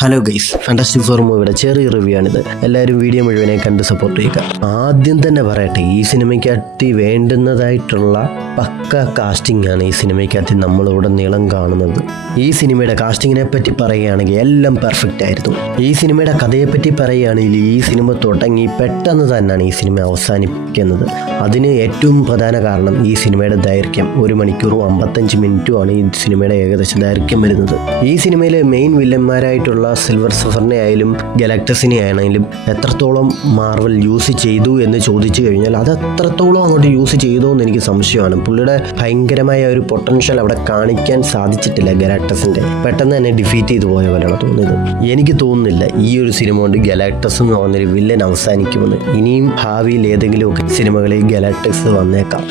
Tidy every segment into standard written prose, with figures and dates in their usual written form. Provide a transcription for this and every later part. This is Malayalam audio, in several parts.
ഹലോ ഗൈസ്, ഫാന്റാസ്റ്റിക് ഫോർ മൂവിയുടെ ചെറിയ റിവ്യൂ ആണിത്. എല്ലാവരും വീഡിയോ മുഴുവനായി കണ്ട് സപ്പോർട്ട് ചെയ്യുക. ആദ്യം തന്നെ പറയട്ടെ, ഈ സിനിമയ്ക്കകത്ത് വേണ്ടുന്നതായിട്ടുള്ള പക്ക കാസ്റ്റിംഗ് ആണ് ഈ സിനിമയ്ക്കകത്ത് നമ്മളിവിടെ നീളം കാണുന്നത്. ഈ സിനിമയുടെ കാസ്റ്റിങ്ങിനെ പറ്റി പറയുകയാണെങ്കിൽ എല്ലാം പെർഫെക്റ്റ് ആയിരുന്നു. ഈ സിനിമയുടെ കഥയെപ്പറ്റി പറയുകയാണെങ്കിൽ ഈ സിനിമ തുടങ്ങി പെട്ടെന്ന് തന്നെയാണ് ഈ സിനിമ അവസാനിക്കുന്നത്. അതിന് ഏറ്റവും പ്രധാന കാരണം ഈ സിനിമയുടെ ദൈർഘ്യം 1 മണിക്കൂറും 55 മിനിറ്റുമാണ് ഈ സിനിമയുടെ ഏകദേശം ദൈർഘ്യം വരുന്നത്. ഈ സിനിമയിലെ മെയിൻ വില്ലന്മാരായിട്ടുള്ള സിൽവർ സർഫറിനെ ആയാലും ഗലാക്ടസിനെ ആണെങ്കിലും എത്രത്തോളം മാർവൽ യൂസ് ചെയ്തു എന്ന് ചോദിച്ചു കഴിഞ്ഞാൽ അത് എത്രത്തോളം അങ്ങോട്ട് യൂസ് ചെയ്തോ എന്ന് എനിക്ക് സംശയമാണ്. പുള്ളിയുടെ ഭയങ്കരമായ ഒരു പൊട്ടൻഷ്യൽ അവിടെ കാണിക്കാൻ സാധിച്ചിട്ടില്ല. ഗലാക്ടസിന്റെ പെട്ടെന്ന് തന്നെ ഡിഫീറ്റ് ചെയ്തു പോയ പോലെയാണ് തോന്നിയത്. എനിക്ക് തോന്നുന്നില്ല ഈ ഒരു സിനിമ കൊണ്ട് ഗലാക്ടസ് എന്ന് പറഞ്ഞൊരു വില്ലൻ അവസാനിക്കുമെന്ന്. ഇനിയും ഭാവിയിൽ ഏതെങ്കിലുമൊക്കെ സിനിമകളിൽ ഗലാക്ടസ് വന്നേക്കാം.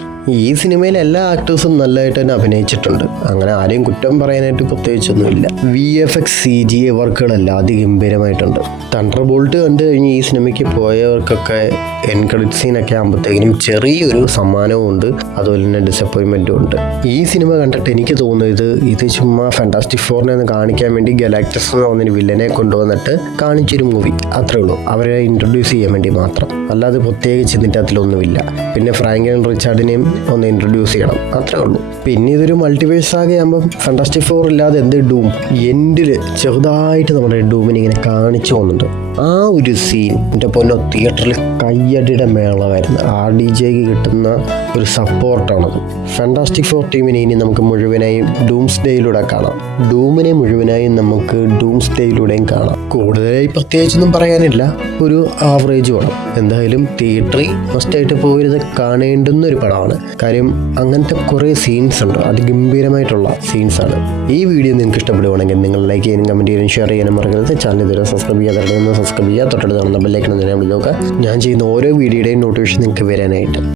ഈ സിനിമയിൽ എല്ലാ ആക്ടേഴ്സും നല്ലതായിട്ട് തന്നെ അഭിനയിച്ചിട്ടുണ്ട്. അങ്ങനെ ആരെയും കുറ്റം പറയാനായിട്ട് പ്രത്യേകിച്ചൊന്നുമില്ല. VFX CGI വർക്കുകളെല്ലാം അതിഗംഭീരമായിട്ടുണ്ട്. തണ്ടർ ബോൾട്ട് കണ്ടു കഴിഞ്ഞ് ഈ സിനിമയ്ക്ക് പോയവർക്കൊക്കെ എൻ ക്രെഡിറ്റ് സീനൊക്കെ ആകുമ്പോഴത്തേക്കിനും ചെറിയൊരു സമ്മാനവും ഉണ്ട്, അതുപോലെ തന്നെ ഡിസപ്പോയിൻമെൻറ്റും ഉണ്ട്. ഈ സിനിമ കണ്ടിട്ട് എനിക്ക് തോന്നുന്നത് ഇത് ചുമ്മാ ഫാന്റാസ്റ്റിക് ഫോറിനെ ഒന്ന് കാണിക്കാൻ വേണ്ടി ഗലാക്ടസ് എന്ന് പറഞ്ഞൊരു വില്ലനെ കൊണ്ടുവന്നിട്ട് കാണിച്ചൊരു മൂവി, അത്രേ ഉള്ളൂ. അവരെ ഇൻട്രൊഡ്യൂസ് ചെയ്യാൻ വേണ്ടി മാത്രം, അല്ലാതെ പ്രത്യേകിച്ച് ഇതിൻ്റെ അതിലൊന്നുമില്ല. പിന്നെ ഫ്രാങ്ക്ലിൻ റിച്ചാർഡിനെയും ഒന്ന് ഇൻട്രൊഡ്യൂസ് ചെയ്യണം, അത്രേ ഉള്ളൂ. പിന്നെ ഇതൊരു മൾട്ടിവേഴ്സ് ആകുമ്പോൾ ഫാന്റാസ്റ്റിക് ഫോർ ഇല്ലാതെ എന്ത് ഡൂം എൻഡിൽ ചെറുതായിട്ട് നമ്മുടെ ഡൂമിനെ ഇങ്ങനെ കാണിച്ചു പോകുന്നുണ്ട്. ആ ഒരു സീൻ എൻ്റെ പൊന്നോ, തിയേറ്ററിൽ കയ്യടിയുടെ മേളമായിരുന്നു. RDJക്ക് കിട്ടുന്ന ഒരു സപ്പോർട്ടാണത്. ഫാന്റാസ്റ്റിക് ഫോർ ടീമിനെ ഇനി നമുക്ക് മുഴുവനായും ഡൂംസ് ഡേയിലൂടെ കാണാം. ഡൂമിനെ മുഴുവനായും നമുക്ക് ഡൂംസ് ഡേയിലൂടെയും കാണാം. കൂടുതലായി പ്രത്യേകിച്ചൊന്നും പറയാനില്ല, ഒരു ആവറേജ് പടം. എന്തായാലും തിയേറ്ററിൽ മസ്റ്റായിട്ട് പോയിരുത് കാണേണ്ടുന്ന ഒരു പടമാണ്. കാര്യം അങ്ങനത്തെ കുറേ സീൻസ് ഉണ്ട്, അതിഗംഭീരമായിട്ടുള്ള സീൻസാണ്. ഈ വീഡിയോ നിങ്ങൾക്ക് ഇഷ്ടപ്പെടുവാണെങ്കിൽ നിങ്ങൾ ലൈക്ക് ചെയ്യാനും കമൻറ്റ് ചെയ്യാനും ഷെയർ ചെയ്യാനും മറക്കരുത്. ചാനൽ ഇതുവരെ സബ്സ്ക്രൈബ് ചെയ്യാതെ സബ്സ്ക്രൈബ് ചെയ്യുക. തൊട്ടടുത്ത് കാണുന്ന ബെല്ലൈക്കൺ തന്നെ വിളിക്കുക. ഞാൻ ചെയ്യുന്ന ഓരോ വീഡിയോയുടെയും നോട്ടിഫിക്കേഷൻ നിങ്ങൾക്ക് വരാനായിട്ട്.